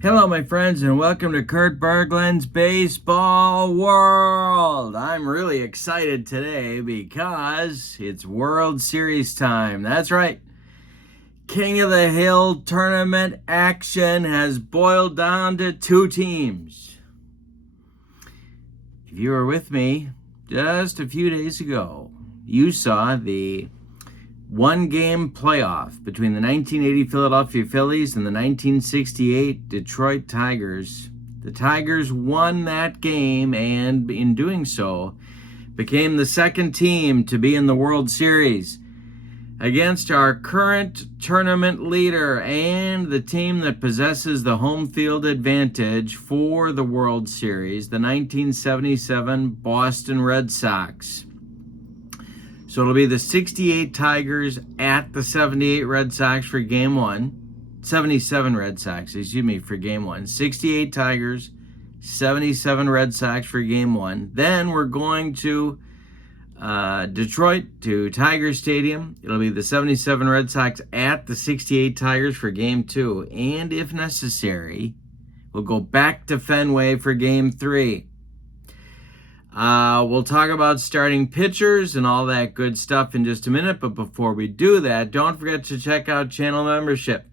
Hello, my friends, and welcome to Kurt Berglund's Baseball World. I'm really excited today because it's World Series time. That's right. King of the Hill tournament action has boiled down to two teams. If you were with me just a few days ago, you saw the one-game playoff between the 1980 Philadelphia Phillies and the 1968 Detroit Tigers. The Tigers won that game and, in doing so, became the second team to be in the World Series against our current tournament leader and the team that possesses the home field advantage for the World Series, the 1977 Boston Red Sox. So it'll be the 68 Tigers at the 78 Red Sox for game one. 77 Red Sox, for game one. 68 Tigers, 77 Red Sox for game one. Then we're going to Detroit to Tiger Stadium. It'll be the 77 Red Sox at the 68 Tigers for game two. And if necessary, we'll go back to Fenway for game three. We'll talk about starting pitchers and all that good stuff in just a minute. But before we do that, don't forget to check out channel membership.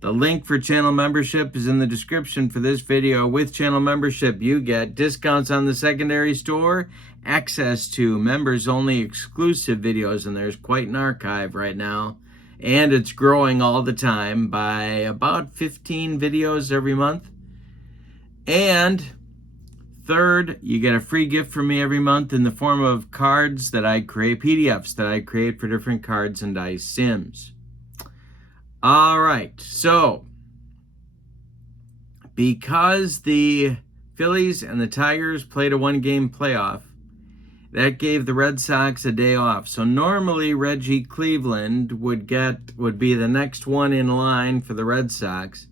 The link for channel membership is in the description for this video. With channel membership, you get discounts on the secondary store, access to members-only exclusive videos, and there's quite an archive right now. And it's growing all the time by about 15 videos every month. And third, you get a free gift from me every month in the form of cards that I create, PDFs that I create for different cards and dice sims. All right, so because the Phillies and the Tigers played a one-game playoff, that gave the Red Sox a day off. So normally Reggie Cleveland would be the next one in line for the Red Sox.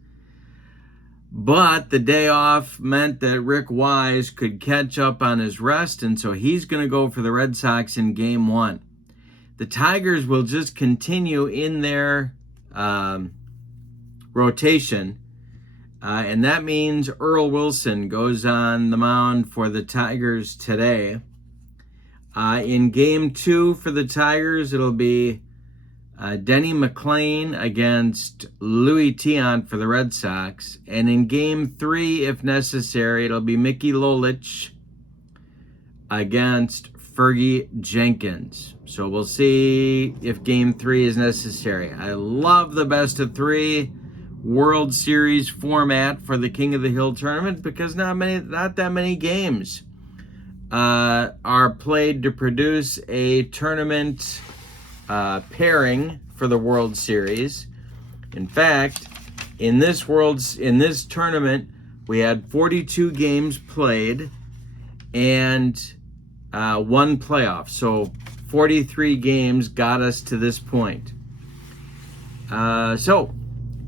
But the day off meant that Rick Wise could catch up on his rest, and so he's going to go for the Red Sox in game one. The Tigers will just continue in their rotation, and that means Earl Wilson goes on the mound for the Tigers today. In game two for the Tigers, it'll be Denny McLain against Louis Tiant for the Red Sox. And in game three, if necessary, it'll be Mickey Lolich against Fergie Jenkins. So we'll see if game three is necessary. I love the best of three World Series format for the King of the Hill tournament because not that many games are played to produce a tournament pairing for the World Series. In fact, in this tournament, we had 42 games played and one playoff. So 43 games got us to this point. So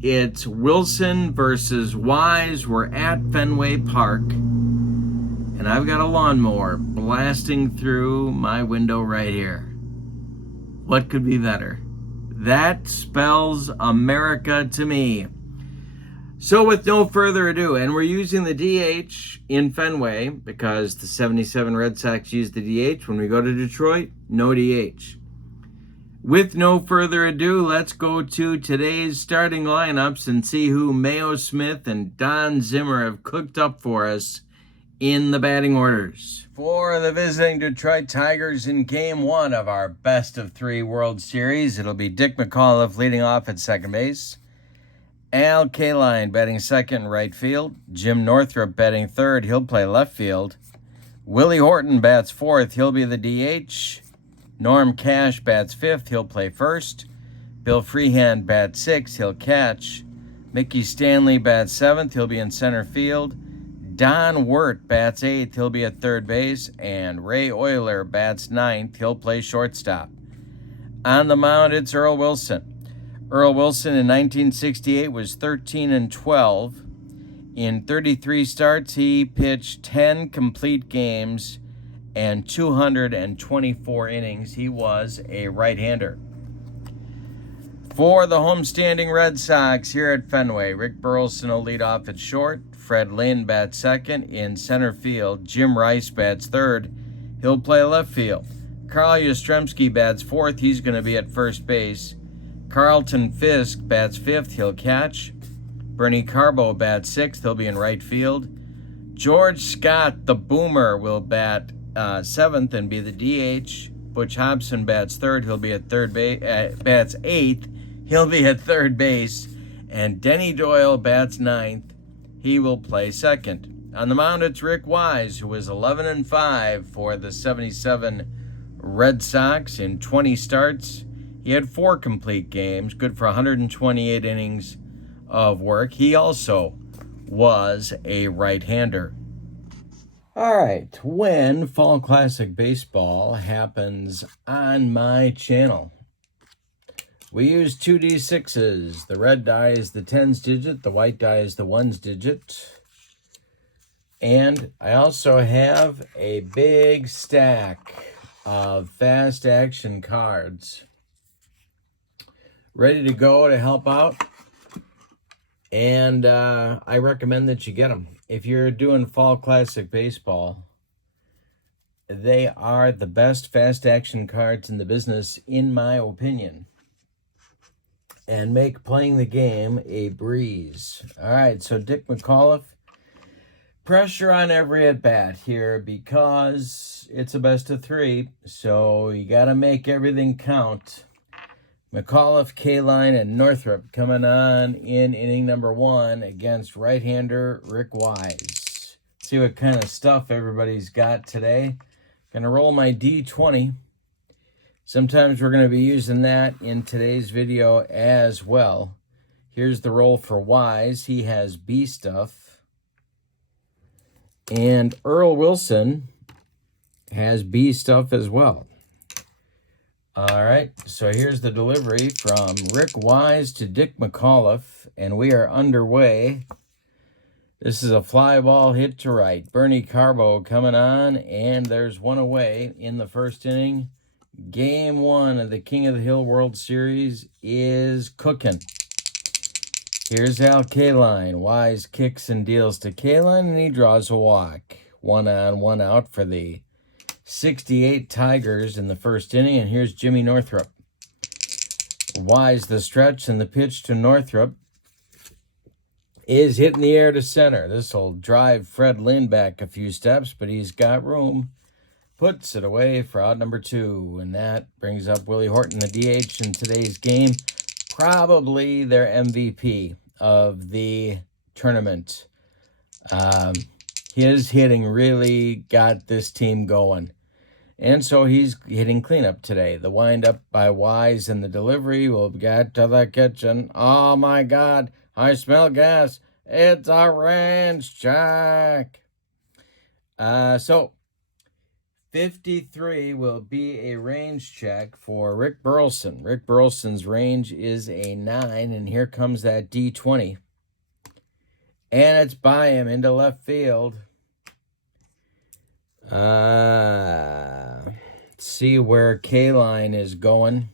it's Wilson versus Wise. We're at Fenway Park, and I've got a lawnmower blasting through my window right here. What could be better? That spells America to me. So with no further ado, and we're using the DH in Fenway because the 77 Red Sox use the DH. When we go to Detroit, no DH. With no further ado, let's go to today's starting lineups and see who Mayo Smith and Don Zimmer have cooked up for us in the batting orders. For the visiting Detroit Tigers in game one of our best of three World Series, it'll be Dick McAuliffe leading off at second base, Al Kaline batting second and right field, Jim Northrup batting third, he'll play left field, Willie Horton bats fourth, he'll be the DH, Norm Cash bats fifth, he'll play first, Bill Freehand bats sixth, he'll catch, Mickey Stanley bats seventh, he'll be in center field, Don Wirt bats eighth, he'll be at third base, and Ray Euler bats ninth, he'll play shortstop. On the mound, it's Earl Wilson. Earl Wilson in 1968 was 13-12. In 33 starts, he pitched 10 complete games and 224 innings. He was a right-hander. For the homestanding Red Sox here at Fenway, Rick Burleson will lead off at short. Fred Lynn bats second. In center field, Jim Rice bats third. He'll play left field. Carl Yastrzemski bats fourth. He's going to be at first base. Carlton Fisk bats fifth. He'll catch. Bernie Carbo bats sixth. He'll be in right field. George Scott, the boomer, will bat seventh and be the DH. Butch Hobson bats third. He'll be at third base. Bats eighth. He'll be at third base. And Denny Doyle bats ninth. He will play second. On the mound, it's Rick Wise, who was 11-5 for the 77 Red Sox in 20 starts. He had 4 complete games, good for 128 innings of work. He also was a right-hander. All right, when Fall Classic Baseball happens on my channel, we use 2d6s. The red die is the tens digit, the white die is the ones digit. And I also have a big stack of fast action cards ready to go to help out. And I recommend that you get them. If you're doing Fall Classic Baseball, they are the best fast action cards in the business, in my opinion, and make playing the game a breeze. All right, so Dick McAuliffe, pressure on every at-bat here because it's a best of 3, so you got to make everything count. McAuliffe, Kaline, and Northrup coming on in inning number 1 against right-hander Rick Wise. See what kind of stuff everybody's got today. Gonna roll my D20. Sometimes we're going to be using that in today's video as well. Here's the roll for Wise. He has B stuff. And Earl Wilson has B stuff as well. All right, so here's the delivery from Rick Wise to Dick McAuliffe, and we are underway. This is a fly ball hit to right. Bernie Carbo coming on, and there's one away in the first inning. Game 1 of the King of the Hill World Series is cooking. Here's Al Kaline. Wise kicks and deals to Kaline, and he draws a walk. 1 on, 1 out for the 68 Tigers in the first inning, and here's Jimmy Northrup. Wise the stretch, and the pitch to Northrup is hitting the air to center. This will drive Fred Lynn back a few steps, but he's got room. Puts it away for out number 2, and that brings up Willie Horton, the DH in today's game. Probably their MVP of the tournament. His hitting really got this team going. And so he's hitting cleanup today. The windup by Wise and the delivery will get to the kitchen. Oh my God, I smell gas. It's a ranch check. So 53 will be a range check for Rick Burleson. Rick Burleson's range is a 9, and here comes that D20. And it's by him into left field. Let's see where Kaline is going.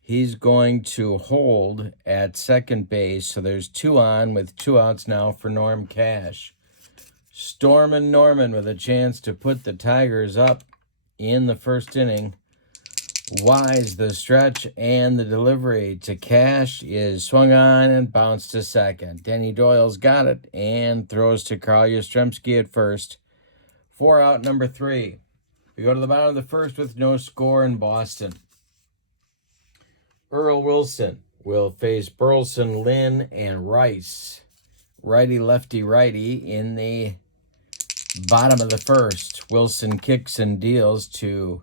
He's going to hold at second base, so there's 2 on with 2 outs now for Norm Cash. Stormin' Norman with a chance to put the Tigers up in the first inning. Wise the stretch, and the delivery to Cash is swung on and bounced to second. Denny Doyle's got it and throws to Carl Yastrzemski at first. 4 out, number 3. We go to the bottom of the first with no score in Boston. Earl Wilson will face Burleson, Lynn, and Rice. Righty, lefty, righty in the bottom of the first. Wilson kicks and deals to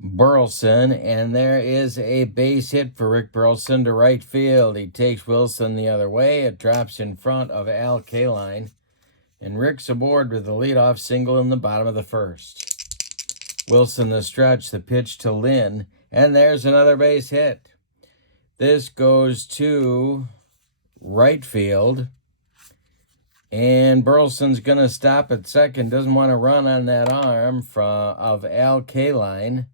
Burleson, and there is a base hit for Rick Burleson to right field. He takes Wilson the other way. It drops in front of Al Kaline, and Rick's aboard with the leadoff single in the bottom of the first. Wilson the stretch, the pitch to Lynn, and there's another base hit. This goes to right field, and Burleson's going to stop at second. Doesn't want to run on that arm of Al Kaline.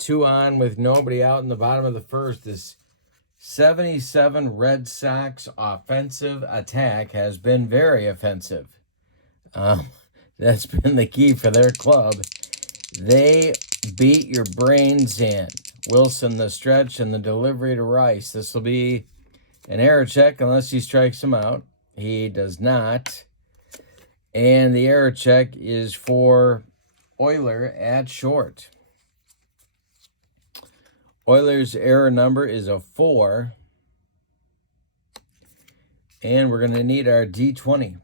2 on with nobody out in the bottom of the first. This 77 Red Sox offensive attack has been very offensive. That's been the key for their club. They beat your brains in. Wilson, the stretch, and the delivery to Rice. This will be an error check unless he strikes him out. He does not. And the error check is for Euler at short. Euler's error number is a 4. And we're going to need our D20.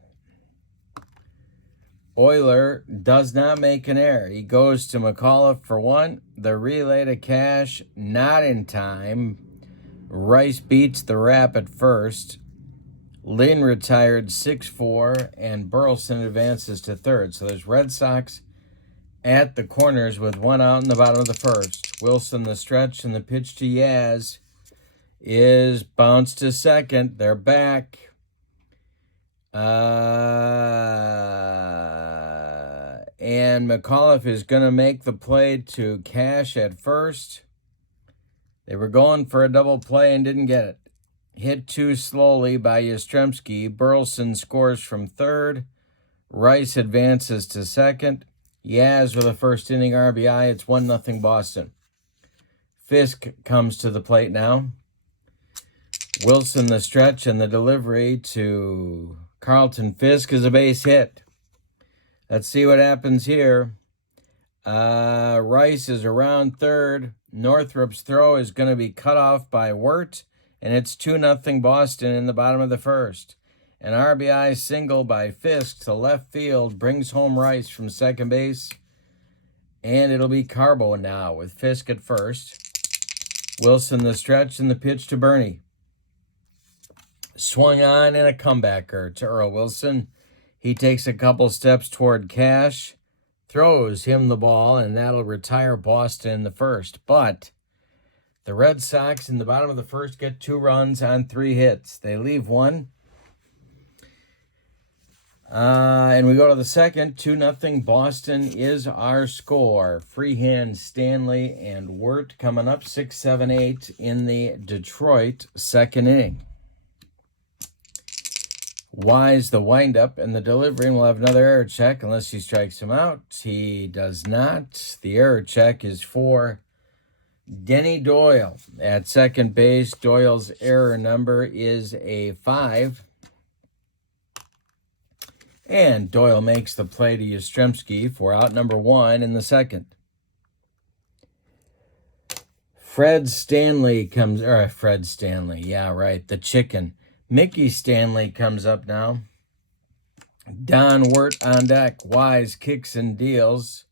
Euler does not make an error. He goes to McAuliffe for 1. The relay to Cash, not in time. Rice beats the Rap at first. Lynn retired 6-4, and Burleson advances to third. So there's Red Sox at the corners with 1 out in the bottom of the first. Wilson, the stretch, and the pitch to Yaz is bounced to second. They're back. And McAuliffe is going to make the play to Cash at first. They were going for a double play and didn't get it. Hit too slowly by Yastrzemski. Burleson scores from third. Rice advances to second. Yaz with a first inning RBI. It's 1-0 Boston. Fisk comes to the plate now. Wilson, the stretch, and the delivery to Carlton Fisk is a base hit. Let's see what happens here. Rice is around third. Northrop's throw is going to be cut off by Wirt, and it's 2-0 Boston in the bottom of the first. An RBI single by Fisk to left field brings home Rice from second base, and it'll be Carbo now with Fisk at first. Wilson, the stretch, and the pitch to Bernie. Swung on and a comebacker to Earl Wilson. He takes a couple steps toward Cash, throws him the ball, and that'll retire Boston in the first. But the Red Sox in the bottom of the first get 2 runs on 3 hits. They leave 1. And we go to the second. 2-0 Boston is our score. Freehand, Stanley, and Wirt coming up 6, 7, 8 in the Detroit second inning. Wise, the windup, and the delivery, and we'll have another error check unless he strikes him out. He does not. The error check is for Denny Doyle at second base. Doyle's error number is a 5. And Doyle makes the play to Yastrzemski for out number 1 in the second. Fred Stanley, yeah, right, the chicken. Mickey Stanley comes up now. Don Wirt on deck. Wise kicks and deals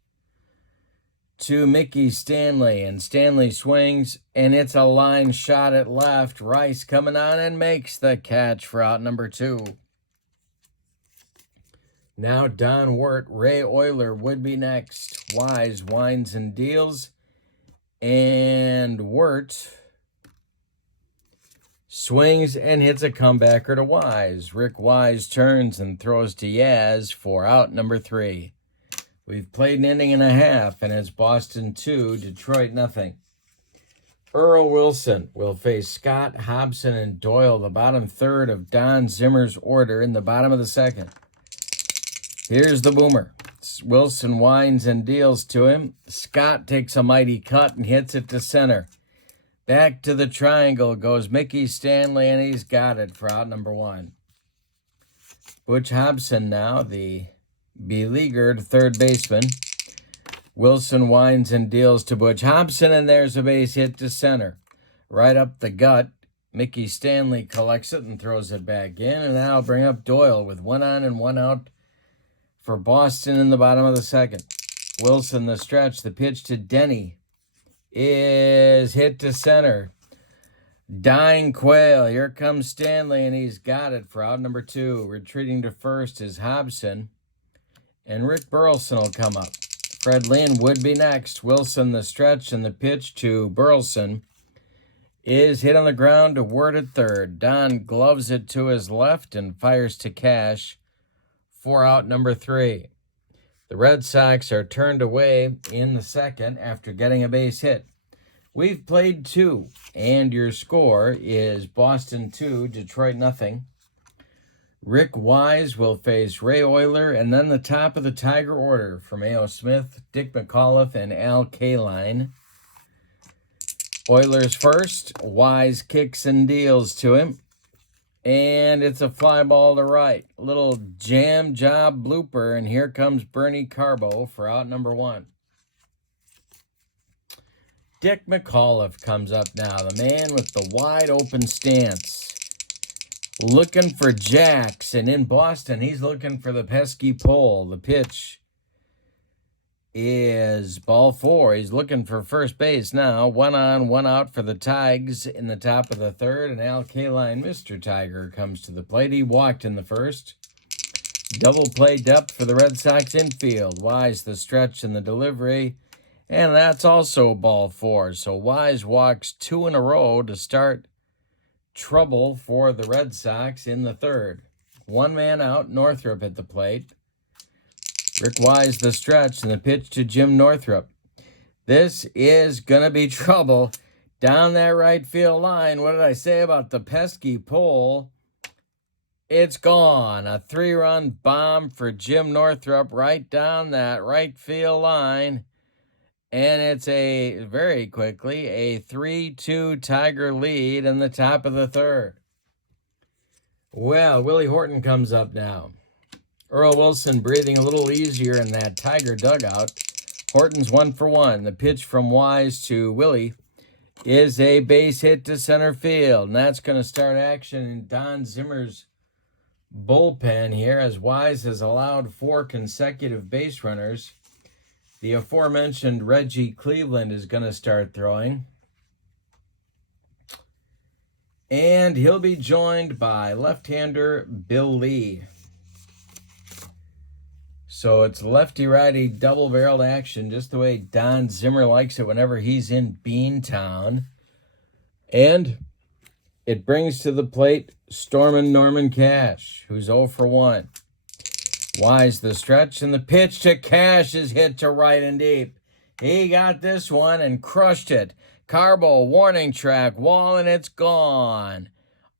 to Mickey Stanley. And Stanley swings, and it's a line shot at left. Rice coming on and makes the catch for out number 2. Now Don Wirt. Ray Euler would be next. Wise winds and deals. And Wirt swings and hits a comebacker to Wise. Rick Wise turns and throws to Yaz for out number 3. We've played an inning and a half, and it's Boston 2, Detroit nothing. Earl Wilson will face Scott, Hobson, and Doyle, the bottom third of Don Zimmer's order in the bottom of the second. Here's the boomer. Wilson winds and deals to him. Scott takes a mighty cut and hits it to center. Back to the triangle goes Mickey Stanley, and he's got it for out number 1. Butch Hobson now, the beleaguered third baseman. Wilson winds and deals to Butch Hobson, and there's a base hit to center. Right up the gut, Mickey Stanley collects it and throws it back in, and that'll bring up Doyle with 1 on and 1 out for Boston in the bottom of the second. Wilson, the stretch, the pitch to Denny is hit to center. Dying Quail. Here comes Stanley, and he's got it for out number 2. Retreating to first is Hobson, and Rick Burleson will come up. Fred Lynn would be next. Wilson, the stretch, and the pitch to Burleson is hit on the ground to Wirt at third. Don gloves it to his left and fires to Cash for out number 3. The Red Sox are turned away in the second after getting a base hit. We've played 2, and your score is Boston 2, Detroit nothing. Rick Wise will face Ray Euler, and then the top of the Tiger order from A.O. Smith, Dick McAuliffe, and Al Kaline. Euler's first. Wise kicks and deals to him. And it's a fly ball to right. Little jam job blooper, and here comes Bernie Carbo for out number 1. Dick McAuliffe comes up now, the man with the wide open stance. Looking for jacks, and in Boston, he's looking for the pesky pole. The pitch is ball 4. He's looking for first base now. 1 on, 1 out for the Tigers in the top of the 3rd, and Al Kaline, Mr. Tiger, comes to the plate. He walked in the 1st. Double play depth for the Red Sox infield. Wise the stretch and the delivery, and that's also ball 4. So Wise walks 2 in a row to start trouble for the Red Sox in the 3rd. 1 man out, Northrup at the plate. Rick Wise the stretch and the pitch to Jim Northrup. This is going to be trouble down that right field line. What did I say about the pesky pole? It's gone. A 3-run bomb for Jim Northrup right down that right field line. And it's very quickly, a 3-2 Tiger lead in the top of the 3rd. Well, Willie Horton comes up now. Earl Wilson breathing a little easier in that Tiger dugout. Horton's 1 for 1. The pitch from Wise to Willie is a base hit to center field. And that's going to start action in Don Zimmer's bullpen here, as Wise has allowed 4 consecutive base runners. The aforementioned Reggie Cleveland is going to start throwing. And he'll be joined by left-hander Bill Lee. So it's lefty-righty double-barreled action, just the way Don Zimmer likes it whenever he's in Beantown. And it brings to the plate Stormin' Norman Cash, who's 0 for 1. Wise the stretch, and the pitch to Cash is hit to right and deep. He got this one and crushed it. Carbo, warning track, wall, and it's gone.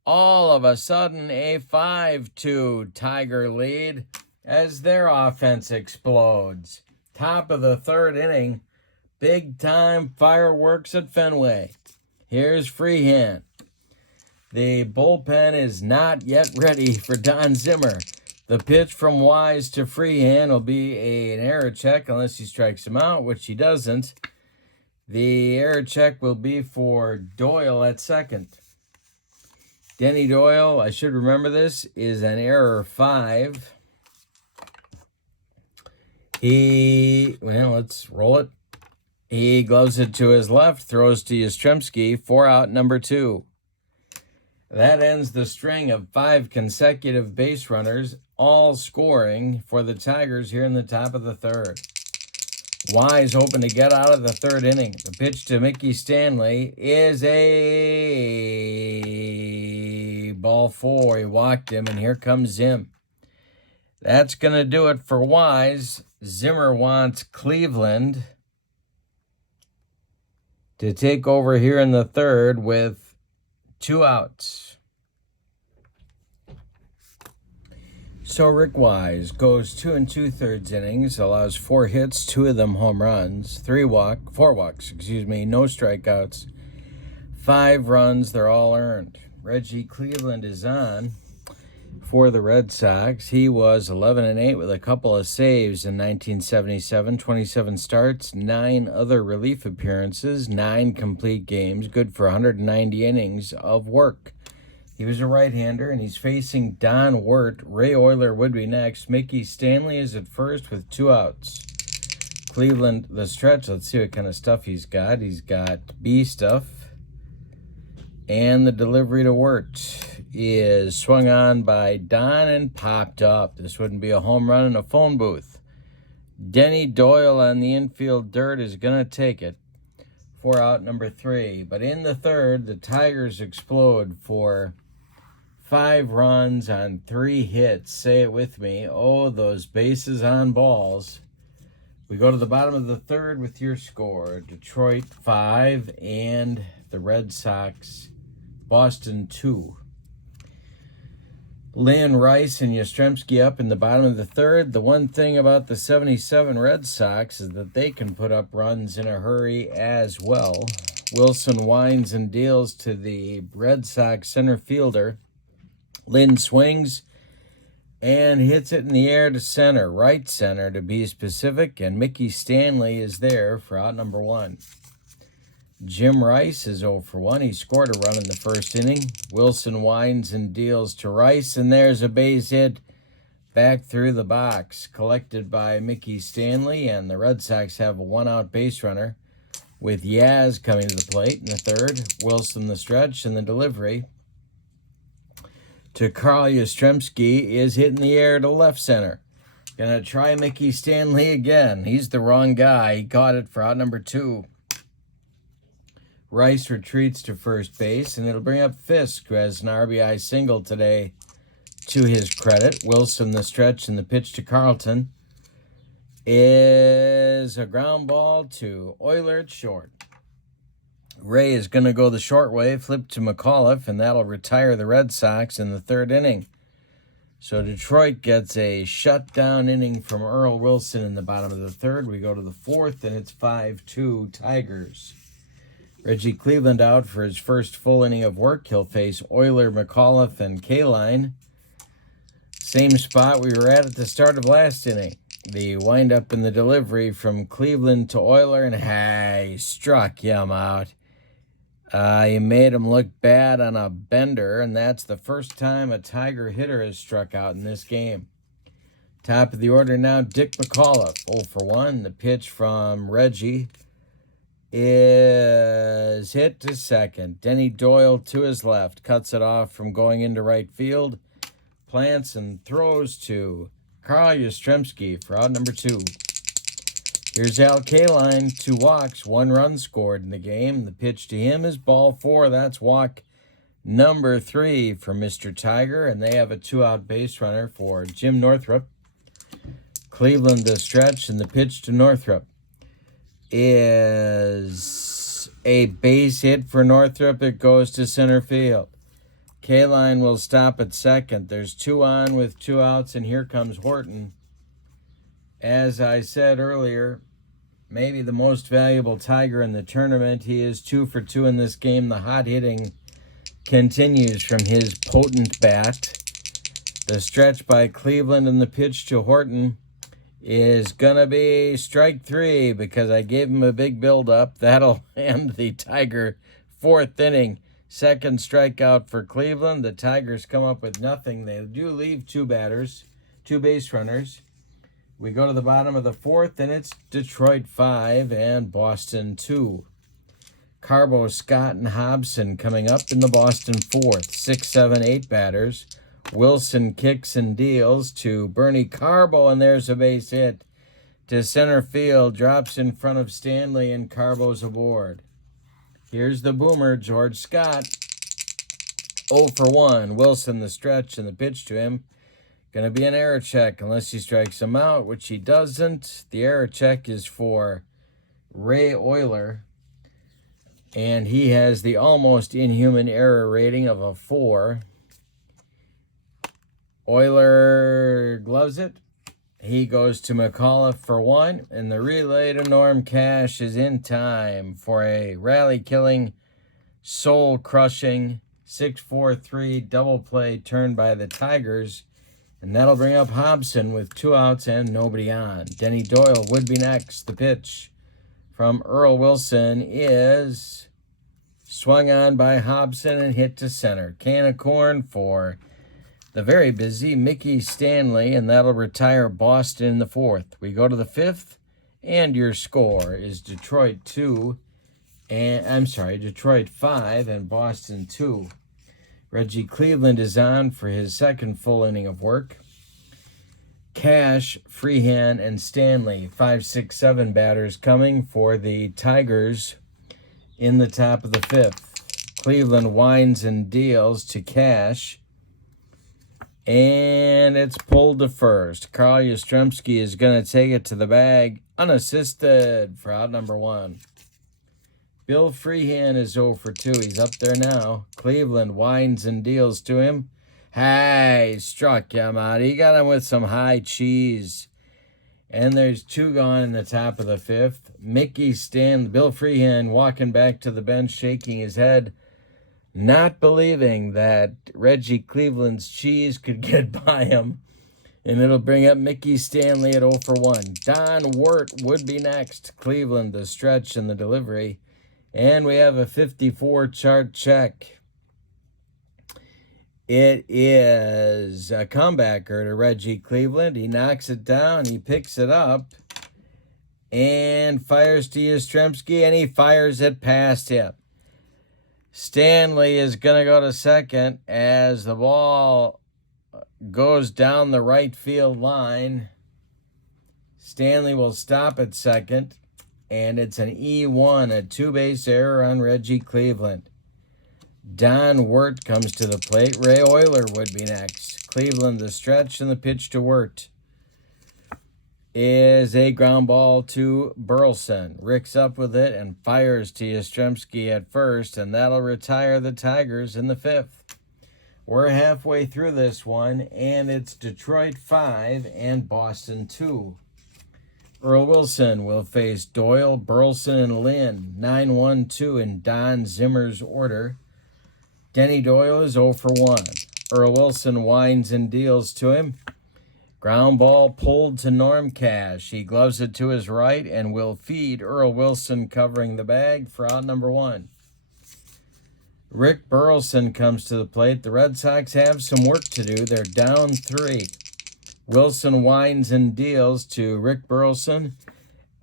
All of a sudden, a 5-2 Tiger lead as their offense explodes. Top of the 3rd inning, big-time fireworks at Fenway. Here's Freehand. The bullpen is not yet ready for Don Zimmer. The pitch from Wise to Freehand will be an error check unless he strikes him out, which he doesn't. The error check will be for Doyle at second. Denny Doyle, I should remember this, is an error 5. Let's roll it. He gloves it to his left, throws to Yastrzemski, 4 out, number 2. That ends the string of 5 consecutive base runners, all scoring for the Tigers here in the top of the 3rd. Wise hoping to get out of the 3rd inning. The pitch to Mickey Stanley is a ball 4. He walked him, and here comes Zim. That's going to do it for Wise. Zimmer wants Cleveland to take over here in the 3rd with 2 outs. So Rick Wise goes 2 2/3 innings, allows 4 hits, 2 of them home runs, 4 walks, no strikeouts, 5 runs, they're all earned. Reggie Cleveland is on for the Red Sox. He was 11-8 with a couple of saves in 1977, 27 starts, 9 other relief appearances, 9 complete games, good for 190 innings of work. He was a right-hander, and he's facing Don Wirt. Ray Euler would be next. Mickey Stanley is at first with 2 outs. Cleveland, the stretch. Let's see what kind of stuff he's got. He's got B stuff. And the delivery to Wirt is swung on by Don and popped up. This wouldn't be a home run in a phone booth. Denny Doyle on the infield dirt is going to take it. 4 out, number 3. But in the 3rd, the Tigers explode for 5 runs on 3 hits. Say it with me. Oh, those bases on balls. We go to the bottom of the third with your score. Detroit 5 and the Red Sox, Boston 2. Lynn, Rice, and Yastrzemski up in the bottom of the third. The one thing about the 77 Red Sox is that they can put up runs in a hurry as well. Wilson winds and deals to the Red Sox center fielder. Lynn swings and hits it in the air to center, right center to be specific, and Mickey Stanley is there for out number 1. Jim Rice is 0 for 1. He scored a run in the first inning. Wilson winds and deals to Rice, and there's a base hit back through the box, collected by Mickey Stanley, and the Red Sox have a one-out base runner with Yaz coming to the plate in the third. Wilson the stretch, and the delivery to Carl Yastrzemski is hit in the air to left center. Gonna try Mickey Stanley again. He's the wrong guy. He caught it for out number 2. Rice retreats to first base, and it'll bring up Fisk, who has an RBI single today to his credit. Wilson the stretch, and the pitch to Carlton is a ground ball to Euler at short. Ray is going to go the short way, flip to McAuliffe, and that'll retire the Red Sox in the third inning. So Detroit gets a shutdown inning from Earl Wilson in the bottom of the third. We go to the fourth, and it's 5-2 Tigers. Reggie Cleveland out for his first full inning of work. He'll face Euler, McAuliffe, and Kaline. Same spot we were at the start of last inning. The windup in the delivery from Cleveland to Euler, and he struck him out. He made him look bad on a bender, and that's the first time a Tiger hitter has struck out in this game. Top of the order now, Dick McAuliffe, 0 for 1. The pitch from Reggie is hit to second. Denny Doyle to his left, cuts it off from going into right field, plants and throws to Carl Yastrzemski for out number 2. Here's Al Kaline, 2 walks, 1 run scored in the game. The pitch to him is ball 4. That's walk number 3 for Mr. Tiger, and they have a 2-out base runner for Jim Northrup. Cleveland the stretch, and the pitch to Northrup is a base hit for Northrup. It goes to center field. Kaline will stop at second. There's 2 on with 2 outs, and here comes Horton. As I said earlier, maybe the most valuable Tiger in the tournament. He is 2 for 2 in this game. The hot hitting continues from his potent bat. The stretch by Cleveland and the pitch to Horton is going to be strike 3 because I gave him a big build-up. That'll end the Tiger 4th inning. Second strikeout for Cleveland. The Tigers come up with nothing. They do leave 2 batters, 2 base runners. We go to the bottom of the 4th, and it's Detroit 5 and Boston 2. Carbo, Scott, and Hobson coming up in the Boston 4th. 6, 7, 8 batters. Wilson kicks and deals to Bernie Carbo, and there's a base hit to center field. Drops in front of Stanley, and Carbo's aboard. Here's the boomer, George Scott. 0 for 1. Wilson the stretch, and the pitch to him. Going to be an error check unless he strikes him out, which he doesn't. The error check is for Ray Euler, and he has the almost inhuman error rating of a 4. Euler gloves it. He goes to McAuliffe for 1, and the relay to Norm Cash is in time for a rally-killing, soul-crushing 6-4-3 double play turned by the Tigers. And that'll bring up Hobson with 2 outs and nobody on. Denny Doyle would be next. The pitch from Earl Wilson is swung on by Hobson and hit to center. Can of corn for the very busy Mickey Stanley, and that'll retire Boston in the 4th. We go to the 5th, and your score is Detroit 5 and Boston 2. Reggie Cleveland is on for his second full inning of work. Cash, Freehan, and Stanley, 5, 6, 7 batters coming for the Tigers in the top of the 5th. Cleveland winds and deals to Cash. And it's pulled to first. Carl Yastrzemski is going to take it to the bag unassisted for out number 1. Bill Freehand is 0 for 2. He's up there now. Cleveland winds and deals to him. Hey, struck him out. He got him with some high cheese. And there's 2 gone in the top of the 5th. Mickey Stanley, Bill Freehand walking back to the bench, shaking his head, not believing that Reggie Cleveland's cheese could get by him. And it'll bring up Mickey Stanley at 0 for 1. Don Wirt would be next. Cleveland, the stretch and the delivery. And we have a 54 chart check. It is a comebacker to Reggie Cleveland. He knocks it down. He picks it up and fires to Yastrzemski, and he fires it past him. Stanley is going to go to second as the ball goes down the right field line. Stanley will stop at second, and it's an E1, a 2-base error on Reggie Cleveland. Don Wirt comes to the plate. Ray Euler would be next. Cleveland, the stretch, and the pitch to Wirt is a ground ball to Burleson. Rick's up with it and fires to Yastrzemski at first, and that'll retire the Tigers in the 5th. We're halfway through this one, and it's Detroit 5 and Boston 2. Earl Wilson will face Doyle, Burleson, and Lynn. 9-1-2 in Don Zimmer's order. Denny Doyle is 0 for 1. Earl Wilson winds and deals to him. Ground ball pulled to Norm Cash. He gloves it to his right and will feed Earl Wilson, covering the bag for out number 1. Rick Burleson comes to the plate. The Red Sox have some work to do. They're down 3. Wilson winds and deals to Rick Burleson,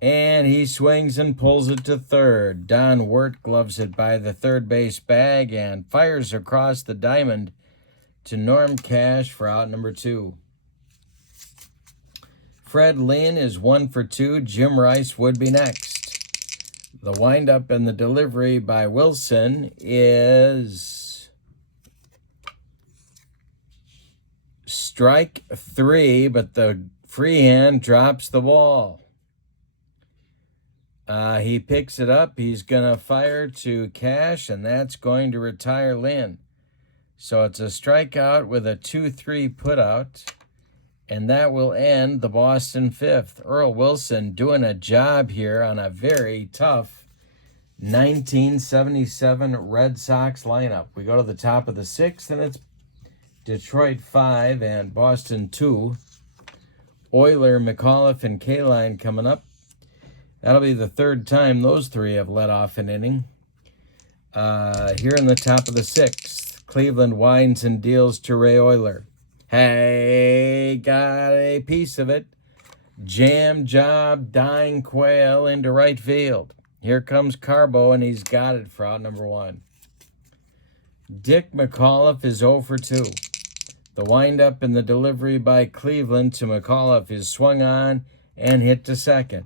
and he swings and pulls it to third. Don Wirt gloves it by the third base bag and fires across the diamond to Norm Cash for out number 2. Fred Lynn is 1 for 2. Jim Rice would be next. The windup and the delivery by Wilson is strike 3, but the Freehand drops the ball. He picks it up. He's going to fire to Cash, and that's going to retire Lynn. So it's a strikeout with a 2-3 putout, and that will end the Boston 5th. Earl Wilson doing a job here on a very tough 1977 Red Sox lineup. We go to the top of the 6th, and it's Detroit 5 and Boston 2. Euler, McAuliffe, and Kaline coming up. That'll be the 3rd time those 3 have led off an inning. Here in the top of the 6th, Cleveland winds and deals to Ray Euler. Hey, got a piece of it. Jam job, dying quail into right field. Here comes Carbo, and he's got it for out number 1. Dick McAuliffe is 0 for 2. The windup and the delivery by Cleveland to McAuliffe is swung on and hit to second.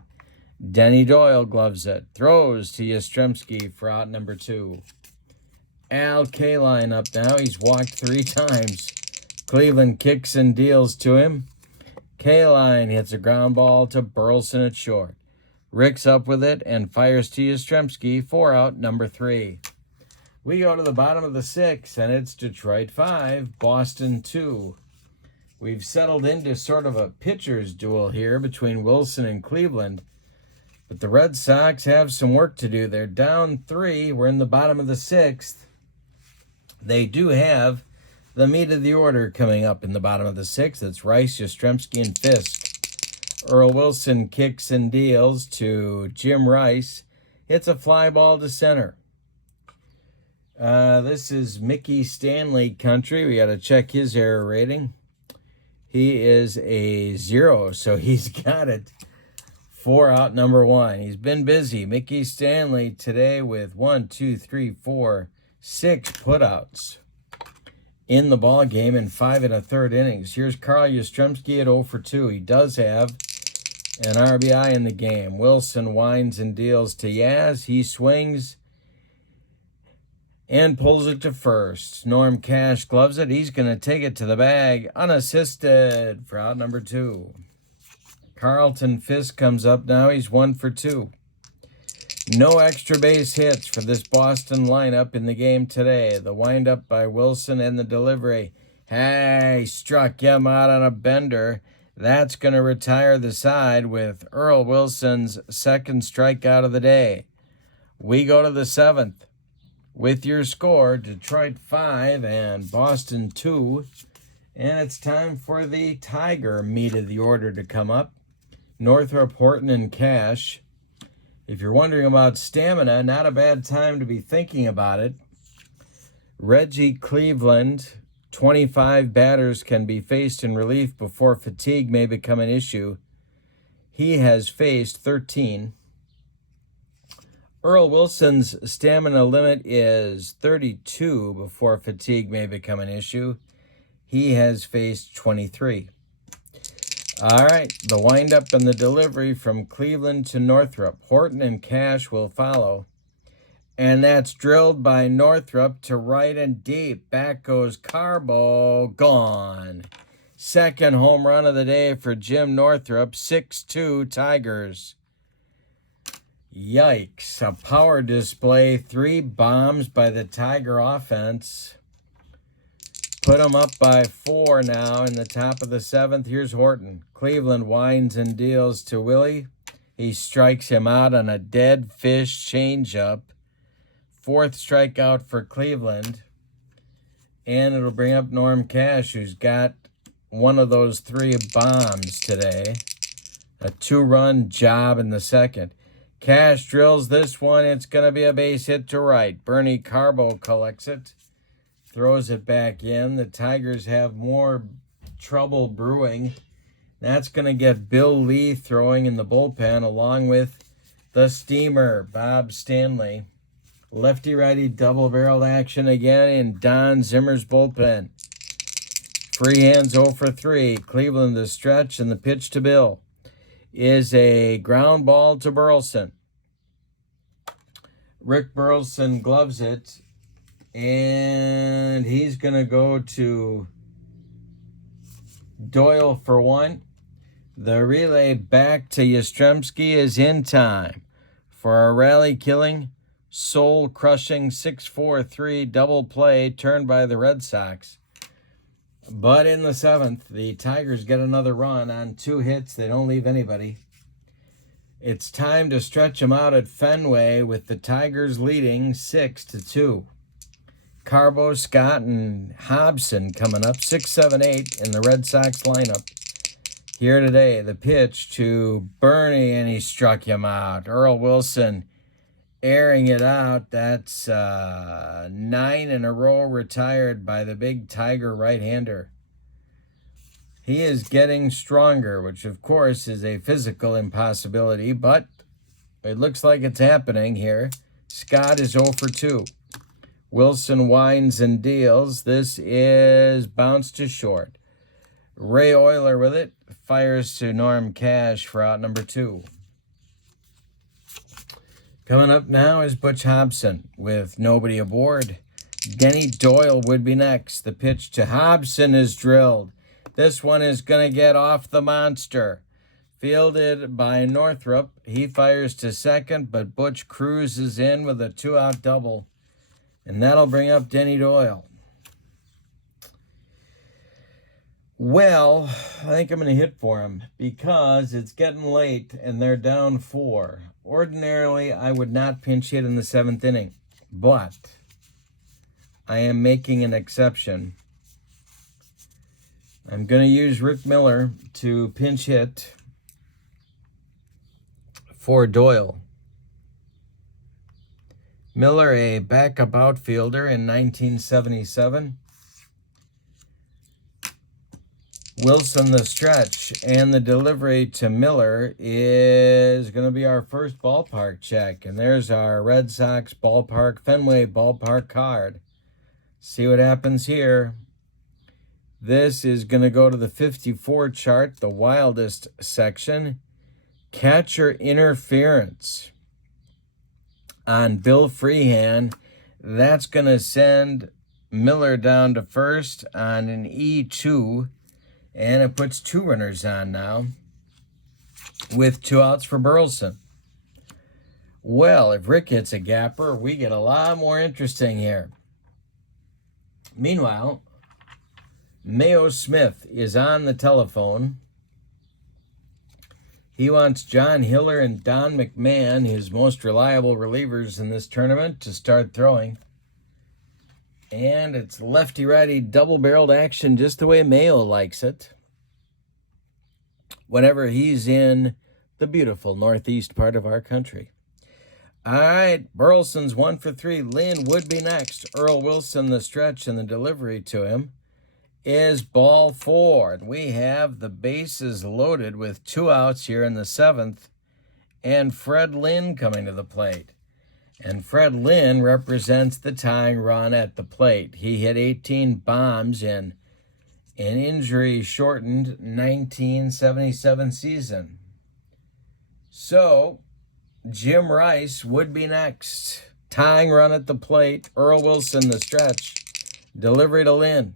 Denny Doyle gloves it. Throws to Yastrzemski for out number 2. Al Kaline up now. He's walked 3 times. Cleveland kicks and deals to him. Kaline hits a ground ball to Burleson at short. Rick's up with it and fires to Yastrzemski for out number 3. We go to the bottom of the 6th, and it's Detroit 5, Boston 2. We've settled into sort of a pitcher's duel here between Wilson and Cleveland. But the Red Sox have some work to do. They're down 3. We're in the bottom of the 6th. They do have the meat of the order coming up in the bottom of the 6th. It's Rice, Yastrzemski, and Fisk. Earl Wilson kicks and deals to Jim Rice. Hits a fly ball to center. This is Mickey Stanley country. We got to check his error rating. He is a 0, so he's got it. 4 out number 1. He's been busy. Mickey Stanley today with 1, 2, 3, 4, 6 putouts in the ball game in 5 1/3 innings. Here's Carl Yastrzemski at 0 for 2. He does have an RBI in the game. Wilson winds and deals to Yaz. He swings and pulls it to first. Norm Cash gloves it. He's going to take it to the bag unassisted for out number 2. Carlton Fisk comes up now. He's 1 for 2. No extra base hits for this Boston lineup in the game today. The windup by Wilson and the delivery. Hey, struck him out on a bender. That's going to retire the side with Earl Wilson's second strikeout of the day. We go to the 7th with your score, Detroit 5 and Boston 2. And it's time for the Tiger meat of the order to come up. Northrop, Horton, and Cash. If you're wondering about stamina, not a bad time to be thinking about it. Reggie Cleveland, 25 batters can be faced in relief before fatigue may become an issue. He has faced 13. Earl Wilson's stamina limit is 32 before fatigue may become an issue. He has faced 23. All right, the windup and the delivery from Cleveland to Northrop. Horton and Cash will follow. And that's drilled by Northrop to right and deep. Back goes Carbo, gone. Second home run of the day for Jim Northrop, 6-2 Tigers. Yikes, a power display, 3 bombs by the Tiger offense. Put them up by 4 now in the top of the 7th. Here's Horton. Cleveland winds and deals to Willie. He strikes him out on a dead fish changeup. 4th strikeout for Cleveland. And it'll bring up Norm Cash, who's got one of those 3 bombs today. A 2-run job in the 2nd. Cash drills this one. It's going to be a base hit to right. Bernie Carbo collects it. Throws it back in. The Tigers have more trouble brewing. That's going to get Bill Lee throwing in the bullpen along with the steamer, Bob Stanley. Lefty-righty double-barreled action again in Don Zimmer's bullpen. Free hands 0 for 3. Cleveland the stretch, and the pitch to Bill is a ground ball to Burleson. Rick Burleson gloves it. And he's going to go to Doyle for 1. The relay back to Yastrzemski is in time for a rally-killing, soul-crushing 6-4-3 double play turned by the Red Sox. But in the 7th, the Tigers get another run on 2 hits. They don't leave anybody. It's time to stretch them out at Fenway with the Tigers leading 6-2. Carbo, Scott, and Hobson coming up, 6, 7, 8 in the Red Sox lineup. Here today, the pitch to Bernie, and he struck him out. Earl Wilson airing it out. That's 9 in a row retired by the big Tiger right-hander. He is getting stronger, which of course is a physical impossibility, but it looks like it's happening here. Scott is 0 for 2. Wilson winds and deals. This is bounced to short. Ray Euler with it. Fires to Norm Cash for out number 2. Coming up now is Butch Hobson with nobody aboard. Denny Doyle would be next. The pitch to Hobson is drilled. This one is going to get off the monster. Fielded by Northrop. He fires to second, but Butch cruises in with a 2-out double. And that'll bring up Denny Doyle. Well, I think I'm going to hit for him because it's getting late and they're down 4. Ordinarily, I would not pinch hit in the 7th inning, but I am making an exception. I'm going to use Rick Miller to pinch hit for Doyle. Miller, a backup outfielder in 1977. Wilson the stretch, and the delivery to Miller is going to be our first ballpark check. And there's our Red Sox ballpark, Fenway ballpark card. See what happens here. This is going to go to the 54 chart, the wildest section. Catcher interference on Bill Freehan. That's going to send Miller down to first on an E2, and it puts 2 runners on now with 2 outs for Burleson. Well, if Rick hits a gapper, we get a lot more interesting here. Meanwhile, Mayo Smith is on the telephone. He wants John Hiller and Don McMahon, his most reliable relievers in this tournament, to start throwing. And it's lefty-righty double-barreled action just the way Mayo likes it. Whenever he's in the beautiful northeast part of our country. All right, Burleson's 1 for 3. Lynn would be next. Earl Wilson, the stretch, and the delivery to him is ball 4. And we have the bases loaded with 2 outs here in the 7th. And Fred Lynn coming to the plate. And Fred Lynn represents the tying run at the plate. He hit 18 bombs in an injury-shortened 1977 season. So, Jim Rice would be next. Tying run at the plate. Earl Wilson, the stretch. Delivery to Lynn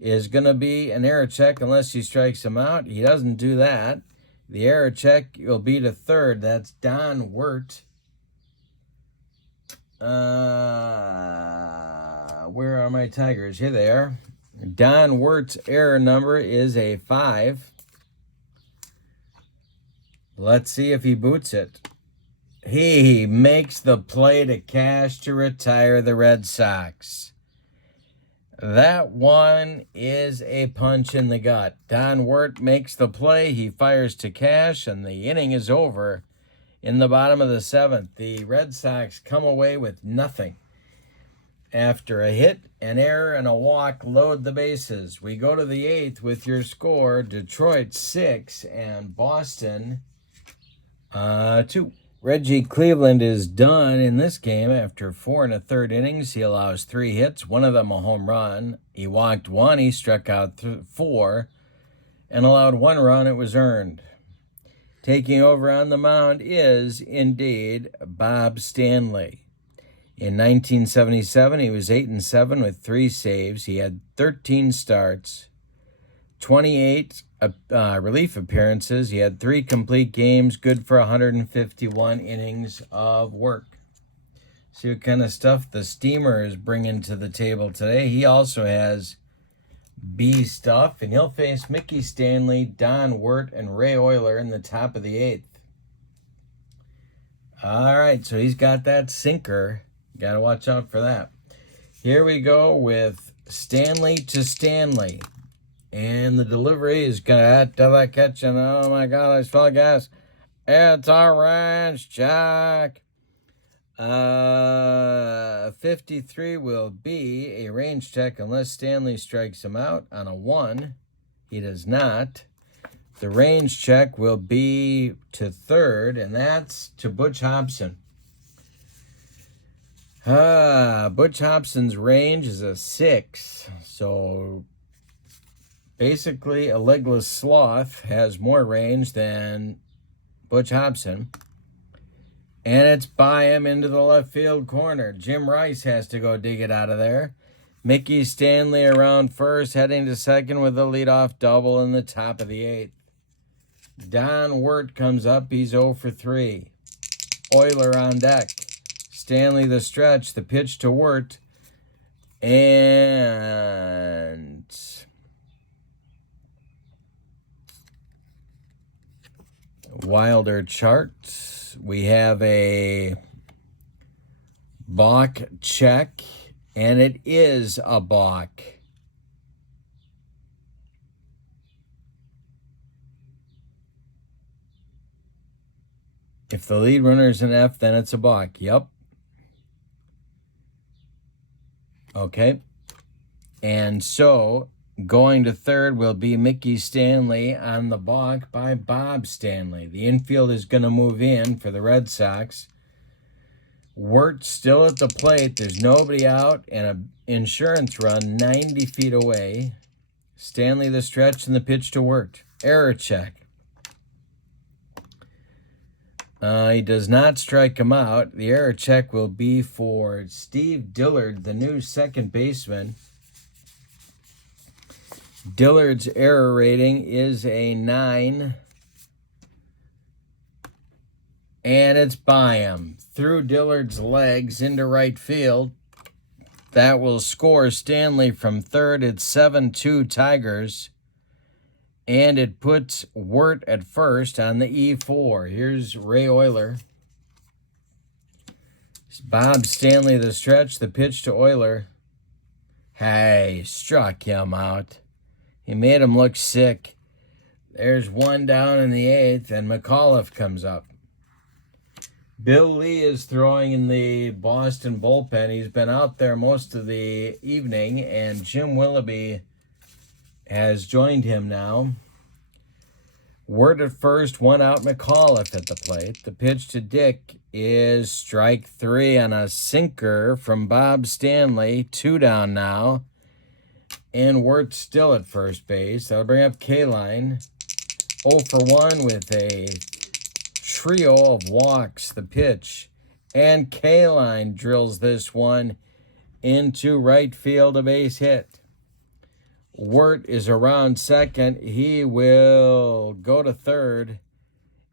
is going to be an error check unless he strikes him out. He doesn't do that. The error check will be to third. That's Don Wirt. Where are my Tigers? Here they are. Don Wirt's error number is a 5. Let's see if he boots it. He makes the play to cash to retire the Red Sox. That one is a punch in the gut. Don Wirt makes the play. He fires to cash, and the inning is over. In the bottom of the 7th, the Red Sox come away with nothing. After a hit, an error, and a walk, load the bases. We go to the 8th with your score, Detroit 6 and Boston 2. Reggie Cleveland is done in this game after 4 1/3 innings. He allows 3 hits, one of them a home run. He walked 1, he struck out 4, and allowed 1 run. It was earned. Taking over on the mound is, indeed, Bob Stanley. In 1977, he was 8-7 with 3 saves. He had 13 starts, 28 relief appearances. He had 3 complete games, good for 151 innings of work. See what kind of stuff the Steamer is bringing to the table today. He also has B stuff, and he'll face Mickey Stanley, Don Wirt, and Ray Euler in the top of the 8th. All right, so he's got that sinker. Got to watch out for that. Here we go with Stanley to Stanley. And the delivery is going to catch, and oh my God, I smell gas. It's a ranch check. 53 will be a range check unless Stanley strikes him out on a 1. He does not. The range check will be to third, and that's to Butch Hobson. Butch Hobson's range is a 6, so basically a legless sloth has more range than Butch Hobson. And it's by him into the left field corner. Jim Rice has to go dig it out of there. Mickey Stanley around first, heading to second with a leadoff double in the top of the 8th. Don Wirt comes up. He's 0 for 3. Euler on deck. Stanley the stretch, the pitch to Wirt. And Wilder chart. We have a balk check, and it is a balk. If the lead runner is an F, then it's a balk. Yep. Okay. And so going to third will be Mickey Stanley on the balk by Bob Stanley. The infield is going to move in for the Red Sox. Wirt still at the plate. There's nobody out, and an insurance run 90 feet away. Stanley the stretch and the pitch to Wirt. Error check. He does not strike him out. The error check will be for Steve Dillard, the new second baseman. Dillard's error rating is a 9. And it's by him. Through Dillard's legs into right field. That will score Stanley from third. It's 7-2 Tigers. And it puts Wirt at first on the E4. Here's Ray Euler. Bob Stanley the stretch. The pitch to Euler. Hey, struck him out. He made him look sick. There's one down in the 8th, and McAuliffe comes up. Bill Lee is throwing in the Boston bullpen. He's been out there most of the evening, and Jim Willoughby has joined him now. Wirt at first, one out, McAuliffe at the plate. The pitch to Dick is strike 3 on a sinker from Bob Stanley. 2 down now. And Wirt still at first base. That'll bring up Kaline. 0 for 1 with a trio of walks. The pitch. And Kaline drills this one into right field, a base hit. Wirt is around second. He will go to third.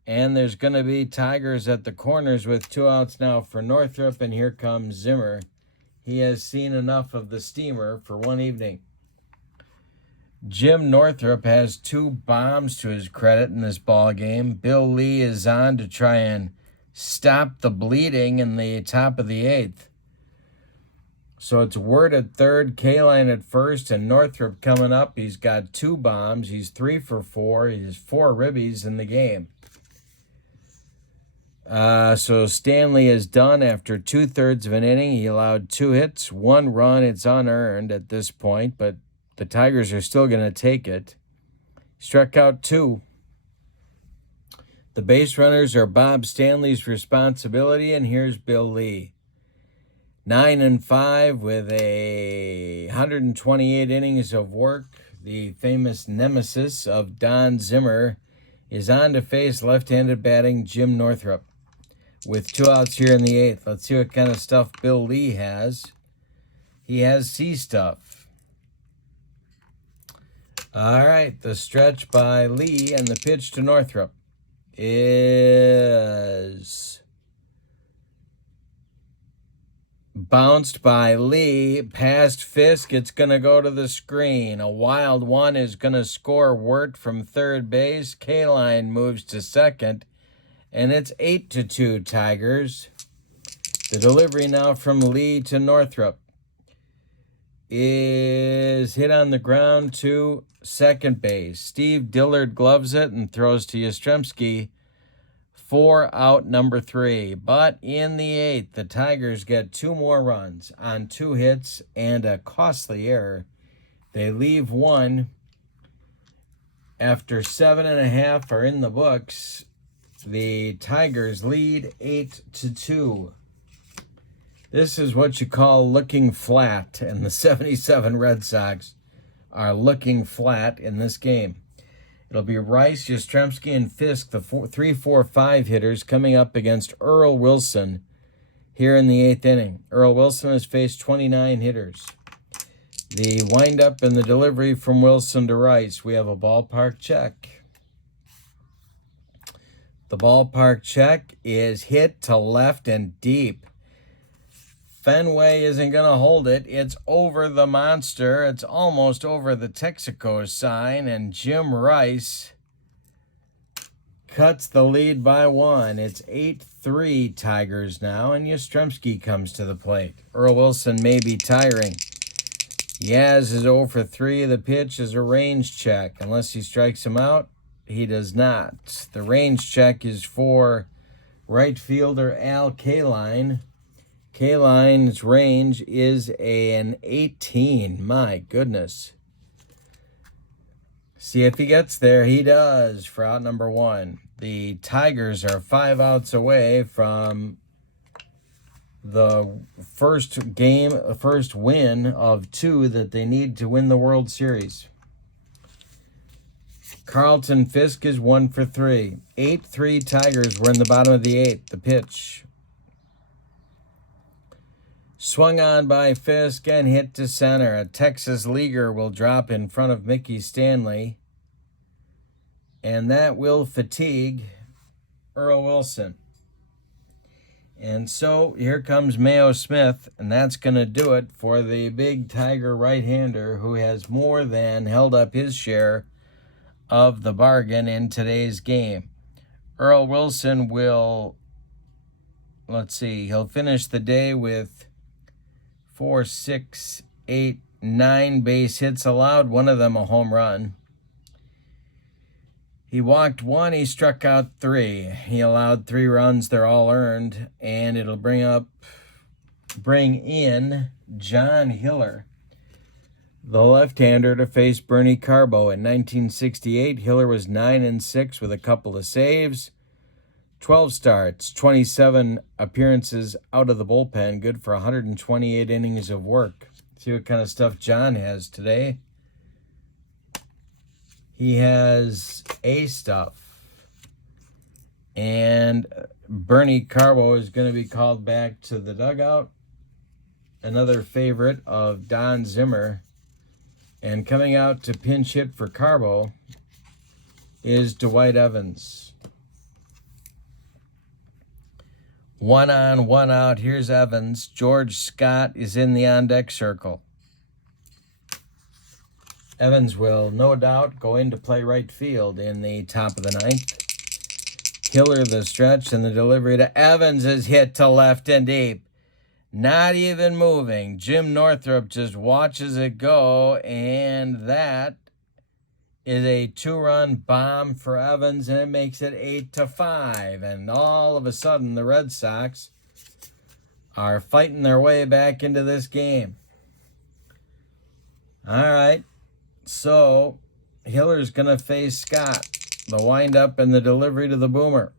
And there's going to be Tigers at the corners with 2 outs now for Northrup. And here comes Zimmer. He has seen enough of the steamer for one evening. Jim Northrup has 2 bombs to his credit in this ball game. Bill Lee is on to try and stop the bleeding in the top of the 8th. So it's Wirt at third, Kaline at first, and Northrup coming up. He's got 2 bombs. He's 3 for 4. He has 4 ribbies in the game. So Stanley is done after 2/3 of an inning. He allowed 2 hits, 1 run. It's unearned at this point, but the Tigers are still going to take it. Struck out 2. The base runners are Bob Stanley's responsibility, and here's Bill Lee. 9-5 with 128 innings of work. The famous nemesis of Don Zimmer is on to face left-handed batting Jim Northrup with 2 outs here in the 8th. Let's see what kind of stuff Bill Lee has. He has C stuff. All right, the stretch by Lee and the pitch to Northrup is bounced by Lee, past Fisk. It's going to go to the screen. A wild one is going to score Wirt from third base. Kaline moves to second, and it's 8-2 Tigers. The delivery now from Lee to Northrup is hit on the ground to second base. Steve Dillard gloves it and throws to Yastrzemski for out number 3. But in the 8th, the Tigers get 2 more runs on 2 hits and a costly error. They leave 1 after 7.5 are in the books. The Tigers lead 8-2. This is what you call looking flat, and the 77 Red Sox are looking flat in this game. It'll be Rice, Yastrzemski, and Fisk, the 3-4-5 hitters, coming up against Earl Wilson here in the 8th inning. Earl Wilson has faced 29 hitters. The windup and the delivery from Wilson to Rice. We have a ballpark check. The ballpark check is hit to left and deep. Fenway isn't going to hold it. It's over the monster. It's almost over the Texaco sign, and Jim Rice cuts the lead by 1. It's 8-3 Tigers now, and Yastrzemski comes to the plate. Earl Wilson may be tiring. Yaz is 0 for 3. The pitch is a range check. Unless he strikes him out, he does not. The range check is for right fielder Al Kaline. Kaline's range is an 18. My goodness. See if he gets there. He does for out number 1. The Tigers are 5 outs away from the first win of 2 that they need to win the World Series. Carlton Fisk is 1 for 3. 8-3 Tigers. We're in the bottom of the 8th. The pitch. Swung on by Fisk and hit to center. A Texas leaguer will drop in front of Mickey Stanley. And that will fatigue Earl Wilson. And so here comes Mayo Smith, and that's going to do it for the big Tiger right-hander who has more than held up his share of the bargain in today's game. Earl Wilson will, he'll finish the day with 4, 6, 8, 9 base hits allowed, one of them a home run. He walked 1, he struck out 3. He allowed 3 runs, they're all earned, and it'll bring in John Hiller, the left-hander, to face Bernie Carbo. In 1968, Hiller was 9-6 with a couple of saves, 12 starts, 27 appearances out of the bullpen, good for 128 innings of work. See what kind of stuff John has today. He has A stuff. And Bernie Carbo is going to be called back to the dugout. Another favorite of Don Zimmer. And coming out to pinch hit for Carbo is Dwight Evans. 1 on, 1 out. Here's Evans. George Scott is in the on-deck circle. Evans will, no doubt, go in to play right field in the top of the 9th. Hiller the stretch, and the delivery to Evans is hit to left and deep. Not even moving. Jim Northrup just watches it go, and that is a 2-run bomb for Evans, and it makes it 8-5. And all of a sudden, the Red Sox are fighting their way back into this game. All right. So, Hiller's going to face Scott. The windup and the delivery to the boomer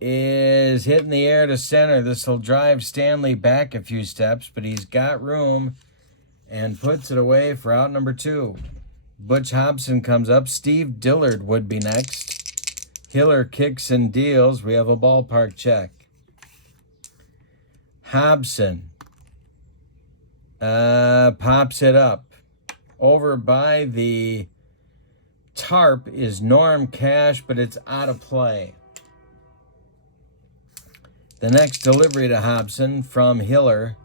is hit in the air to center. This will drive Stanley back a few steps, but he's got room and puts it away for out number 2. Butch Hobson comes up. Steve Dillard would be next. Hiller kicks and deals. We have a ballpark check. Hobson pops it up. Over by the tarp is Norm Cash, but it's out of play. The next delivery to Hobson from Hiller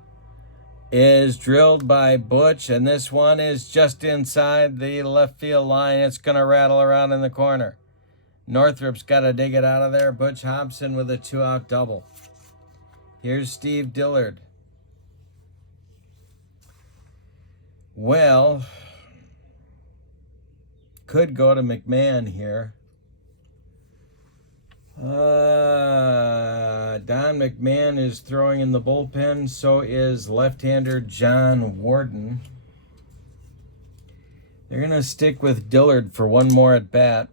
is drilled by Butch, and this one is just inside the left field line. It's going to rattle around in the corner. Northrup's got to dig it out of there. Butch Hobson with a 2-out double. Here's Steve Dillard. Well, could go to McMahon here. Don McMahon is throwing in the bullpen. So is left-hander John Warden. They're going to stick with Dillard for one more at bat.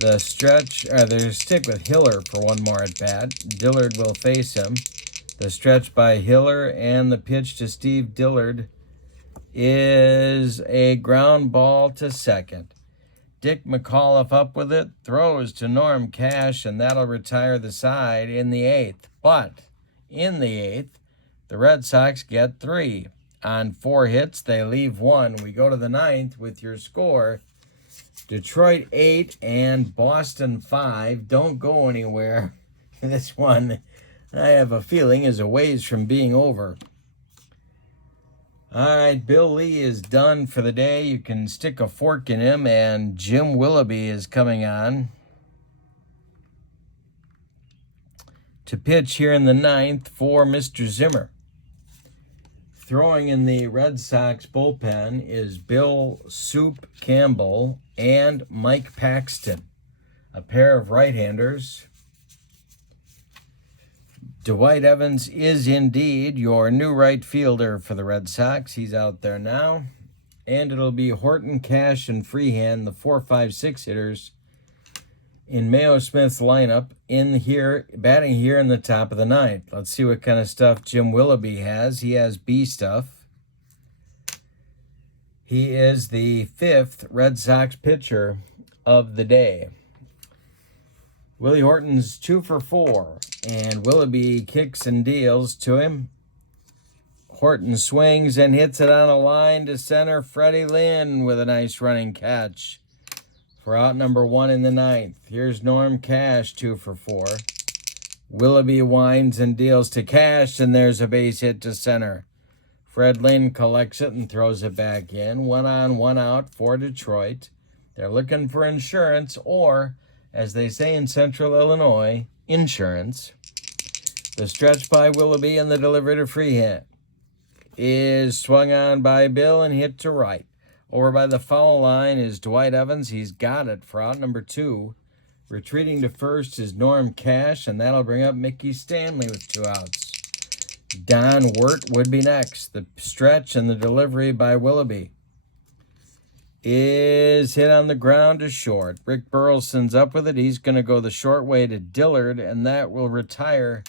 They'll stick with Hiller for one more at bat. Dillard will face him. The stretch by Hiller and the pitch to Steve Dillard is a ground ball to second. Dick McAuliffe up with it, throws to Norm Cash, and that'll retire the side in the 8th. But in the 8th, the Red Sox get 3. On 4 hits, they leave 1. We go to the 9th with your score. Detroit 8 and Boston 5. Don't go anywhere. This one, I have a feeling, is a ways from being over. All right, Bill Lee is done for the day. You can stick a fork in him, and Jim Willoughby is coming on to pitch here in the 9th for Mr. Zimmer. Throwing in the Red Sox bullpen is Bill Soup Campbell and Mike Paxton, a pair of right-handers. Dwight Evans is indeed your new right fielder for the Red Sox. He's out there now. And it'll be Horton, Cash, and Freehand, the 4, 5, 6 hitters in Mayo Smith's lineup batting here in the top of the 9th. Let's see what kind of stuff Jim Willoughby has. He has B stuff. He is the 5th Red Sox pitcher of the day. Willie Horton's 2 for 4, and Willoughby kicks and deals to him. Horton swings and hits it on a line to center. Freddie Lynn with a nice running catch for out number 1 in the 9th. Here's Norm Cash, 2 for 4. Willoughby winds and deals to Cash, and there's a base hit to center. Fred Lynn collects it and throws it back in. 1 on, 1 out for Detroit. They're looking for insurance, or, as they say in Central Illinois, insurance. The stretch by Willoughby and the delivery to Freehand is swung on by Bill and hit to right. Over by the foul line is Dwight Evans. He's got it for out number 2. Retreating to first is Norm Cash, and that'll bring up Mickey Stanley with 2 outs. Don Wirt would be next. The stretch and the delivery by Willoughby is hit on the ground to short. Rick Burleson's up with it. He's going to go the short way to Dillard, and that will retire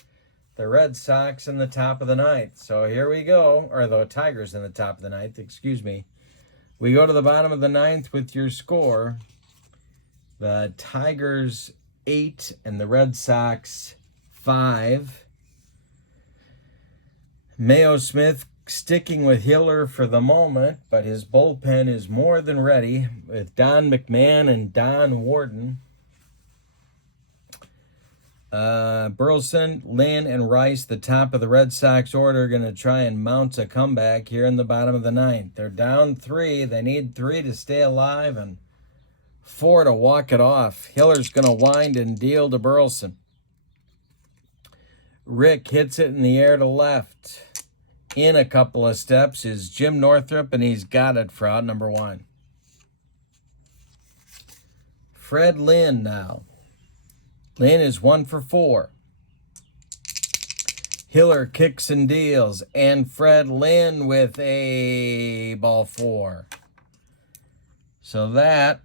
the Red Sox in the top of the 9th. So here we go, or the Tigers in the top of the 9th, excuse me. We go to the bottom of the 9th with your score. The Tigers 8 and the Red Sox 5. Mayo Smith sticking with Hiller for the moment, but his bullpen is more than ready with Don McMahon and Don Warden. Burleson, Lynn, and Rice, the top of the Red Sox order, are going to try and mount a comeback here in the bottom of the 9th. They're down 3. They need 3 to stay alive and 4 to walk it off. Hiller's going to wind and deal to Burleson. Rick hits it in the air to left. In a couple of steps is Jim Northrup, and he's got it for out number 1. Fred Lynn now. Lynn is 1 for 4. Hiller kicks and deals, and Fred Lynn with a ball 4. So that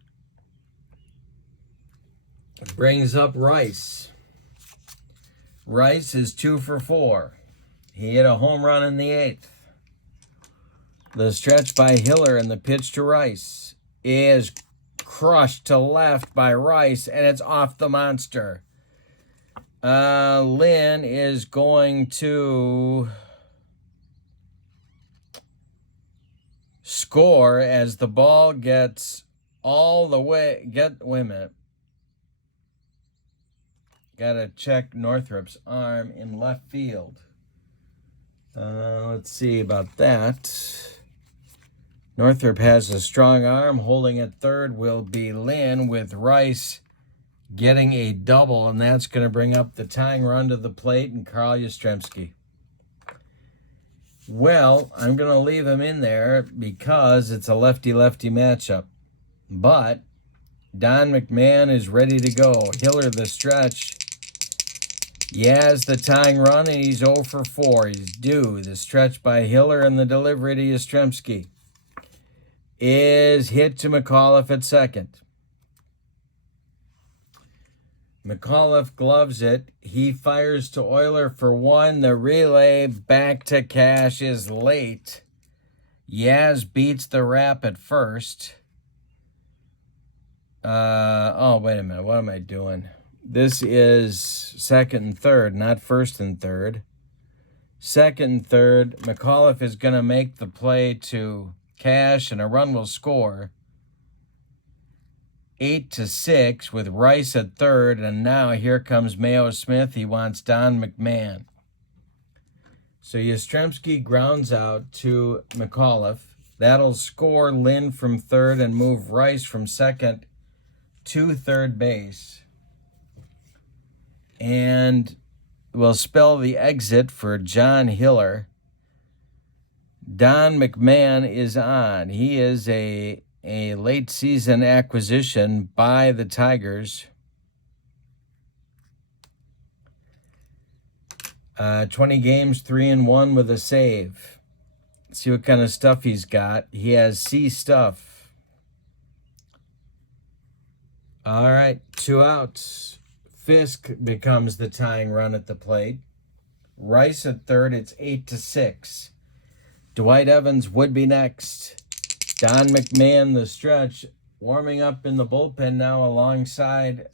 brings up Rice. Rice is 2 for 4. He hit a home run in the 8th. The stretch by Hiller and the pitch to Rice is crushed to left by Rice, and it's off the monster. Lynn is going to score as the ball gets all the way. Wait a minute. Got to check Northrup's arm in left field. Let's see about that. Northrup has a strong arm. Holding at third will be Lynn, with Rice getting a double, and that's going to bring up the tying run to the plate and Carl Yastrzemski. Well, I'm going to leave him in there because it's a lefty-lefty matchup. But Don McMahon is ready to go. Hiller the stretch. Yaz the tying run, and he's 0 for 4. He's due. The stretch by Hiller and the delivery to Yastrzemski is hit to McAuliffe at second. McAuliffe gloves it. He fires to Euler for 1. The relay back to Cash is late. Yaz beats the wrap at first. Oh, wait a minute. What am I doing? This is second and third, not first and third. Second and third. McAuliffe is going to make the play to Cash, and a run will score. 8-6 with Rice at third, and now here comes Mayo Smith. He wants Don McMahon. So Yastrzemski grounds out to McAuliffe. That'll score Lynn from third and move Rice from second to third base. And we'll spell the exit for John Hiller. Don McMahon is on. He is a late season acquisition by the Tigers. 20 games, 3-1 with a save. Let's see what kind of stuff he's got. He has C stuff. All right, 2 outs. Fisk becomes the tying run at the plate. Rice at third, it's 8-6. Dwight Evans would be next. Don McMahon, the stretch, warming up in the bullpen now alongside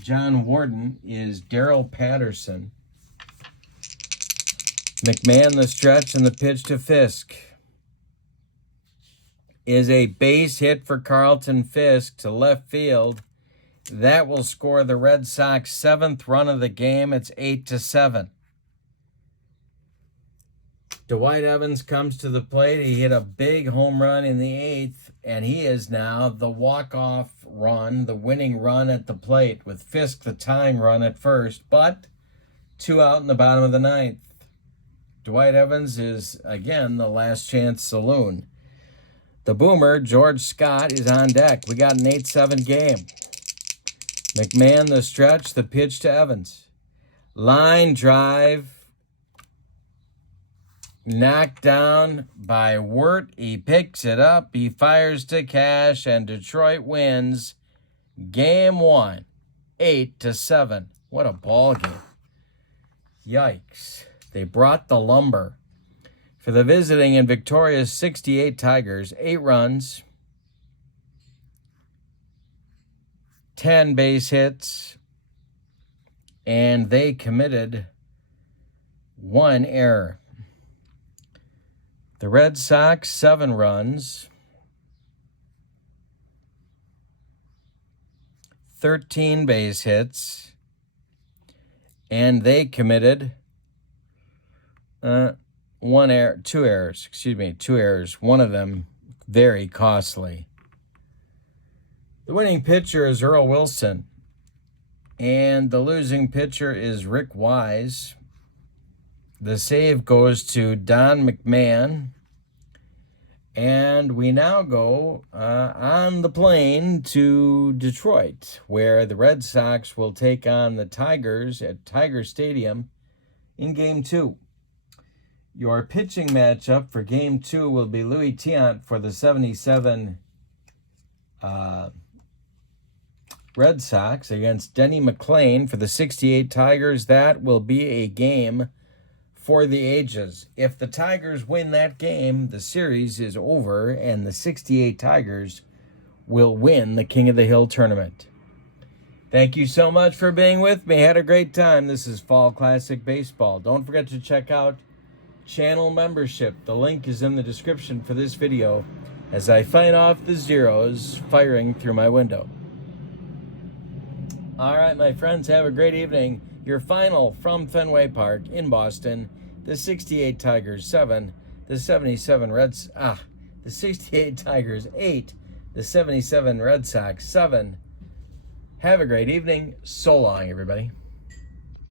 John Warden is Daryl Patterson. McMahon, the stretch, and the pitch to Fisk is a base hit for Carlton Fisk to left field. That will score the Red Sox 7th run of the game. It's 8-7. Dwight Evans comes to the plate. He hit a big home run in the 8th, and he is now the walk-off run, the winning run at the plate, with Fisk the tying run at first, but 2 out in the bottom of the 9th. Dwight Evans is, again, the last chance saloon. The boomer, George Scott, is on deck. We got an 8-7 game. McMahon, the stretch, the pitch to Evans. Line drive. Knocked down by Wirt. He picks it up. He fires to Cash, and Detroit wins game 1, 8-7. What a ball game. Yikes. They brought the lumber. For the visiting and victorious 68 Tigers, 8 runs, 10 base hits, and they committed 1 error. The Red Sox, 7 runs, 13 base hits, and they committed 2 errors. One of them very costly. The winning pitcher is Earl Wilson, and the losing pitcher is Rick Wise. The save goes to Don McMahon, and we now go on the plane to Detroit, where the Red Sox will take on the Tigers at Tiger Stadium in Game 2. Your pitching matchup for Game 2 will be Louis Tiant for the 77 Red Sox against Denny McLain for the 68 Tigers. That will be a game for the ages. If the Tigers win that game, the series is over, and the 68 Tigers will win the King of the Hill tournament. Thank you so much for being with me. Had a great time. This is Fall Classic Baseball. Don't forget to check out channel membership. The link is in the description for this video as I fight off the zeros firing through my window. All right, my friends, have a great evening. Your final from Fenway Park in Boston, the 68 Tigers 7, the 68 Tigers 8, the 77 Red Sox 7. Have a great evening. So long, everybody.